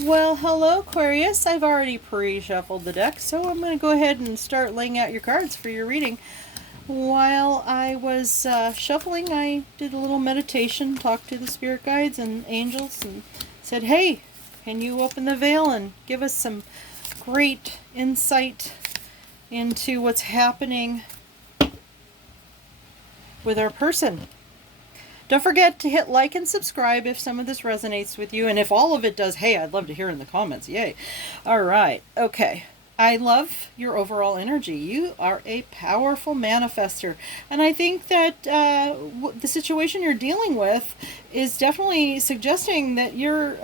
Well, hello, Aquarius. I've already pre-shuffled the deck, so I'm going to go ahead and start laying out your cards for your reading. While I was shuffling, I did a little meditation, talked to the spirit guides and angels, and said, hey, can you open the veil and give us some great insight into what's happening with our person? Don't forget to hit like and subscribe if some of this resonates with you. And if all of it does, hey, I'd love to hear in the comments. Yay. All right. Okay. I love your overall energy. You are a powerful manifester. And I think that the situation you're dealing with is definitely suggesting that you're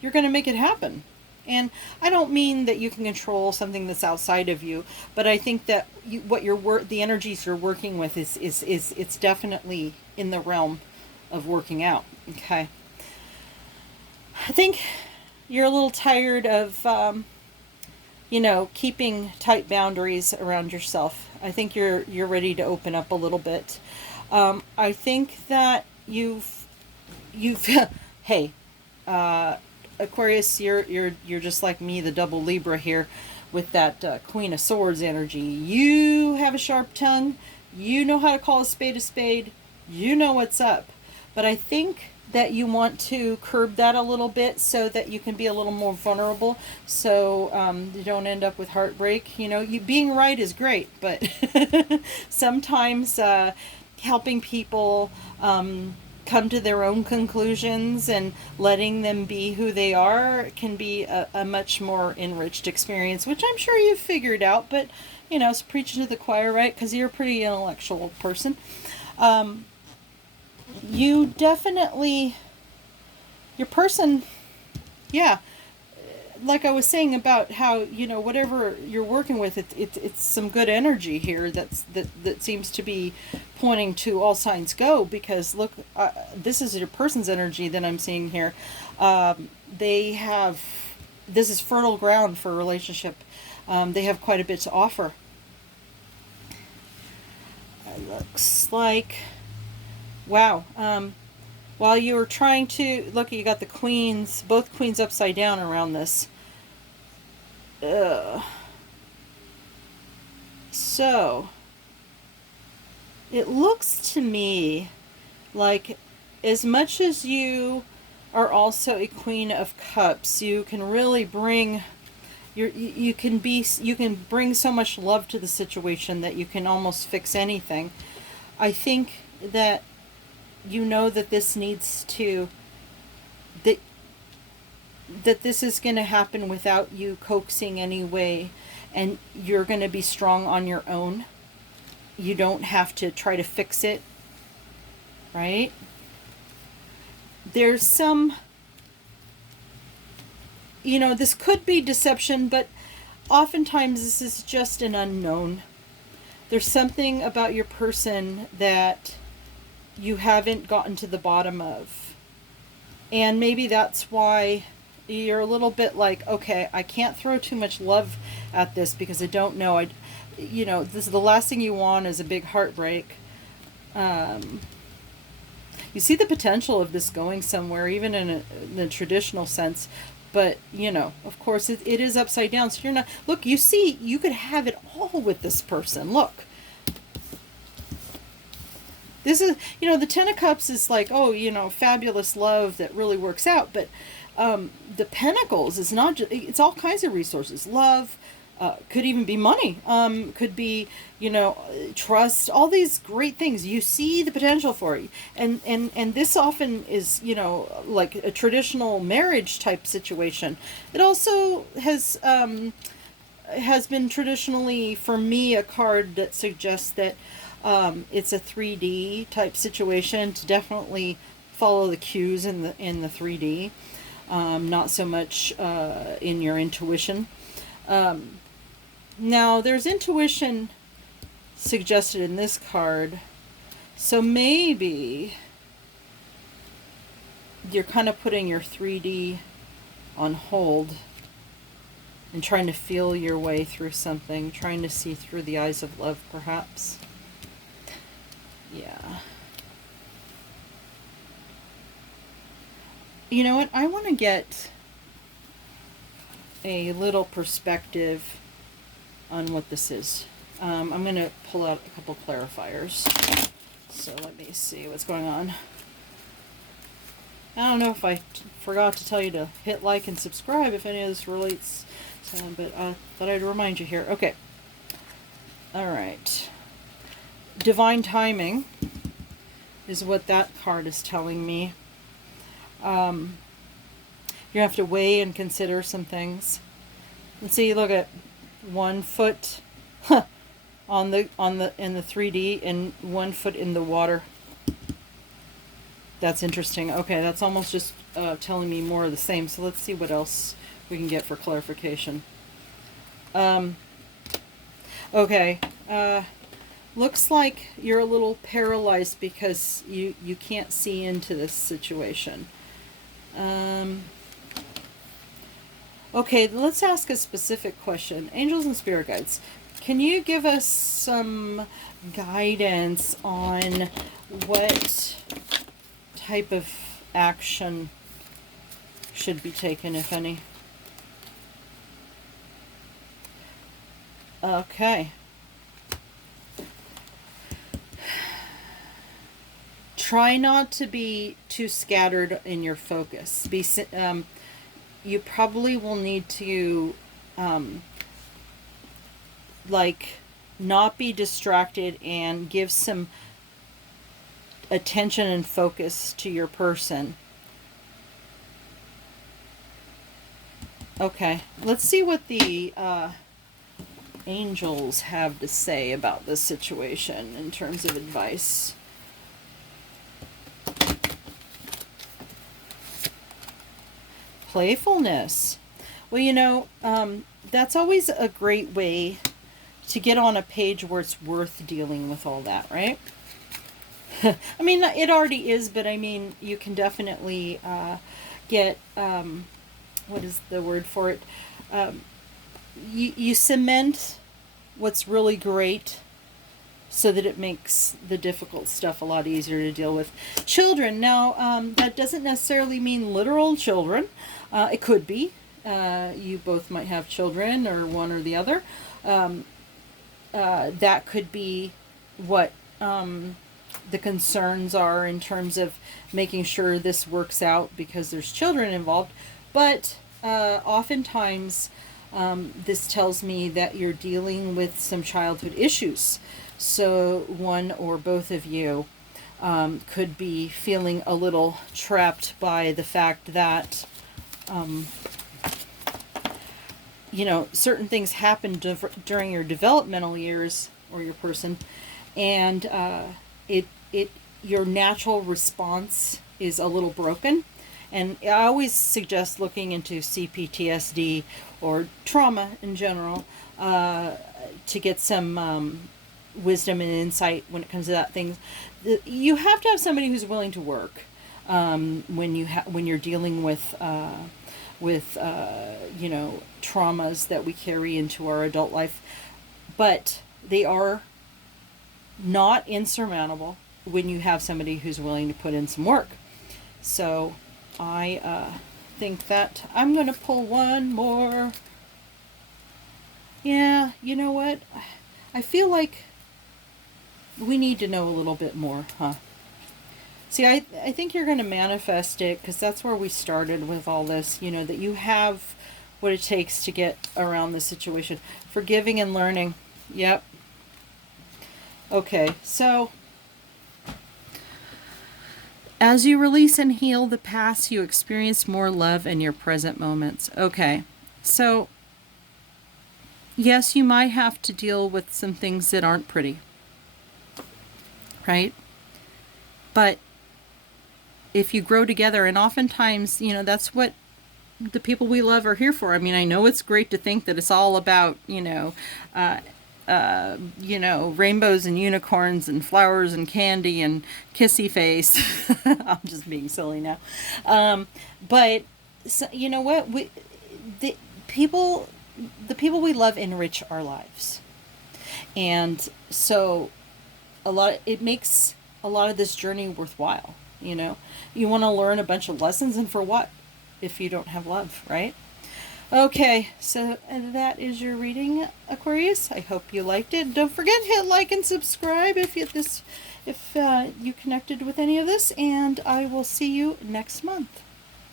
going to make it happen. And I don't mean that you can control something that's outside of you, but I think that the energies you're working with is it's definitely in the realm of working out. Okay. I think you're a little tired of keeping tight boundaries around yourself. I think you're ready to open up a little bit. I think that you've hey, Aquarius, you're just like me, the double Libra here, with that Queen of Swords energy. You have a sharp tongue. You know how to call a spade. You know what's up. But I think that you want to curb that a little bit so that you can be a little more vulnerable, so you don't end up with heartbreak. You being right is great, but sometimes helping people come to their own conclusions and letting them be who they are can be a much more enriched experience, which I'm sure you've figured out. But it's preaching to the choir, right? Because you're a pretty intellectual person. You definitely, your person, yeah, like I was saying about how, whatever you're working with, it's some good energy here that seems to be pointing to all signs go, because look, this is your person's energy that I'm seeing here. This is fertile ground for a relationship. They have quite a bit to offer. It looks like, wow. While you were trying to look, you got the queens, both queens upside down around this. So it looks to me like, as much as you are also a Queen of Cups, you can really bring you can bring so much love to the situation that you can almost fix anything. I think that that this needs to that this is going to happen without you coaxing anyway, and you're going to be strong on your own. You don't have to try to fix it, right? There's some, this could be deception, but oftentimes this is just an unknown. There's something about your person that you haven't gotten to the bottom of. And maybe that's why you're a little bit like, okay, I can't throw too much love at this because I don't know. This is the last thing you want is a big heartbreak. You see the potential of this going somewhere, even in a traditional sense. But, of course, it is upside down. So you're not, look, you see, you could have it all with this person. Look. This is, the Ten of Cups is like, fabulous love that really works out. But the Pentacles is not just, it's all kinds of resources. Love, could even be money, could be, trust, all these great things. You see the potential for it. And this often is, like a traditional marriage type situation. It also has been traditionally, for me, a card that suggests that it's a 3D type situation, to definitely follow the cues in the 3D, not so much in your intuition. Now, there's intuition suggested in this card, so maybe you're kind of putting your 3D on hold and trying to feel your way through something, trying to see through the eyes of love, perhaps. Yeah. You know what? I want to get a little perspective on what this is. I'm going to pull out a couple clarifiers. So let me see what's going on. I don't know if I forgot to tell you to hit like and subscribe if any of this relates, but I thought I'd remind you here. Okay. All right. Divine timing is what that card is telling me. You have to weigh and consider some things. Let's see, look at 1 foot in the 3D and 1 foot in the water. That's interesting. Okay, that's almost just telling me more of the same. So let's see what else we can get for clarification. Okay. Looks like you're a little paralyzed because you can't see into this situation. Okay, let's ask a specific question. Angels and spirit guides, can you give us some guidance on what type of action should be taken, if any? Okay. Try not to be too scattered in your focus. You probably will need to, not be distracted and give some attention and focus to your person. Okay, let's see what the angels have to say about this situation in terms of advice. Playfulness. Well, that's always a great way to get on a page where it's worth dealing with all that, right? I mean, it already is, but I mean, you can definitely get, what is the word for it? You cement what's really great so that it makes the difficult stuff a lot easier to deal with. Children. Now, that doesn't necessarily mean literal children. It could be. You both might have children, or one or the other. That could be what the concerns are in terms of making sure this works out because there's children involved. But oftentimes, this tells me that you're dealing with some childhood issues. So one or both of you could be feeling a little trapped by the fact that certain things happen during your developmental years, or your person, and your natural response is a little broken. And I always suggest looking into CPTSD or trauma in general to get some wisdom and insight when it comes to that thing. You have to have somebody who's willing to work when you're dealing with traumas that we carry into our adult life, but they are not insurmountable when you have somebody who's willing to put in some work. So I think that I'm going to pull one more. Yeah, you know what? I feel like we need to know a little bit more, huh? See, I think you're going to manifest it, because that's where we started with all this, that you have what it takes to get around the situation. Forgiving and learning. Yep. Okay, so as you release and heal the past, you experience more love in your present moments. Okay, so yes, you might have to deal with some things that aren't pretty, right? But if you grow together, and oftentimes, that's what the people we love are here for. I mean, I know it's great to think that it's all about, rainbows and unicorns and flowers and candy and kissy face. I'm just being silly now. But so, you know what? The people we love enrich our lives. And so it makes a lot of this journey worthwhile. You want to learn a bunch of lessons, and for what if you don't have love, right? Okay, so that is your reading, Aquarius. I hope you liked it. Don't forget to hit like and subscribe if you connected with any of this, and I will see you next month.